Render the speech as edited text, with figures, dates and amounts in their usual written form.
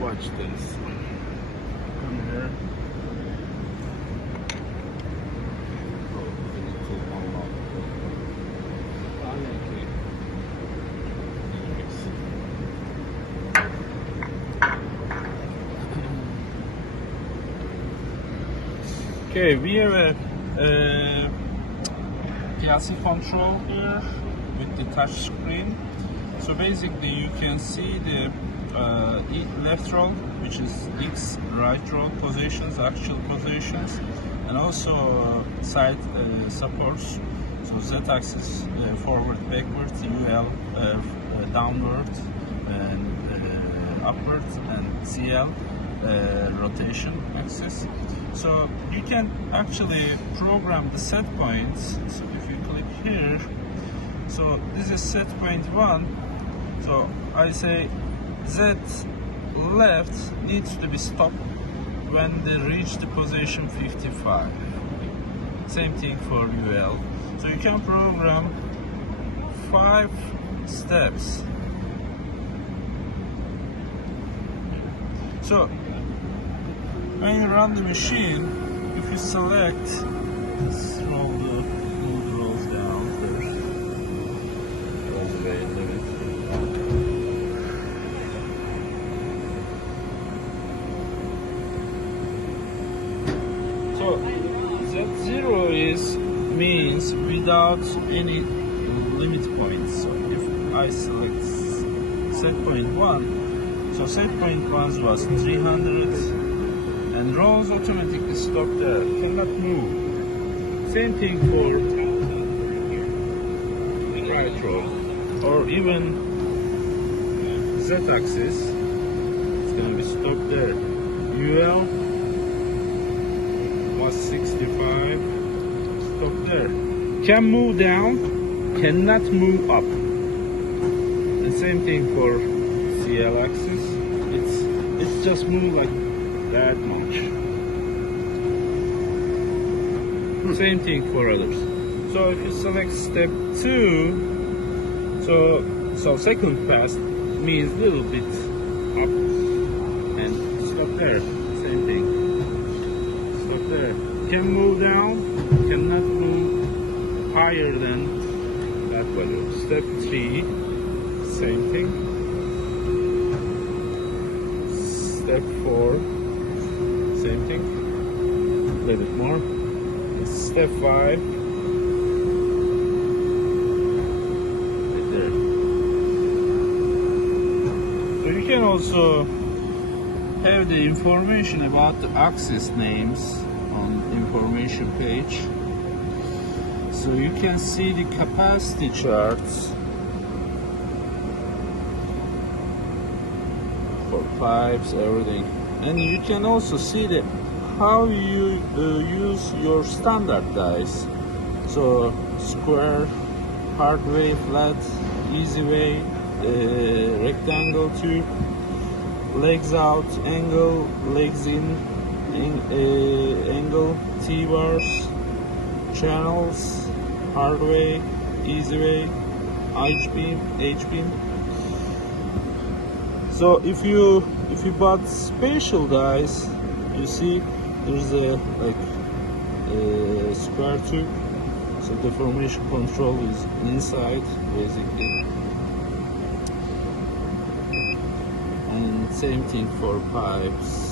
Watch this. Come here. Okay, we have a PLC control here with the touch screen. So basically you can see the left roll, which is X, right roll positions, actual positions, and also side supports. So Z-axis forward, backward, UL downward and upward, and CL rotation axis. So you can actually program the set points. So if you click here, so this is set point 1. So I say Z left needs to be stopped when they reach the position 55. Same thing for UL. So you can program 5 steps. So when you run the machine, if you select, let's roll move the rolls down first. Rolls away limit. So Z0 means without any limit points. So if I select set point 1, so set point 1 was 300. And rolls automatically stop there, cannot move. Same thing for right roll, or even Z-axis, it's going to be stopped there. UL was 65, stop there. Can move down, cannot move up. The same thing for CL axis, it's just move like that much. Same thing for others. So if you select step 2, so second pass means little bit up and stop there. Same thing. Stop there. Can move down, cannot move higher than that value. Step 3, same thing. Step 4, same thing, a little bit more. Step 5, right there. So you can also have the information about the axis names on information page. So you can see the capacity charts for pipes, everything. And you can also see how you use your standard dies. So square, hard way, flat, easy way, rectangle tube, legs out, angle, legs in, angle, T-bars, channels, hard way, easy way, H-beam, So if you bought spatial guys, you see there's a square tube, so deformation control is inside basically, and same thing for pipes.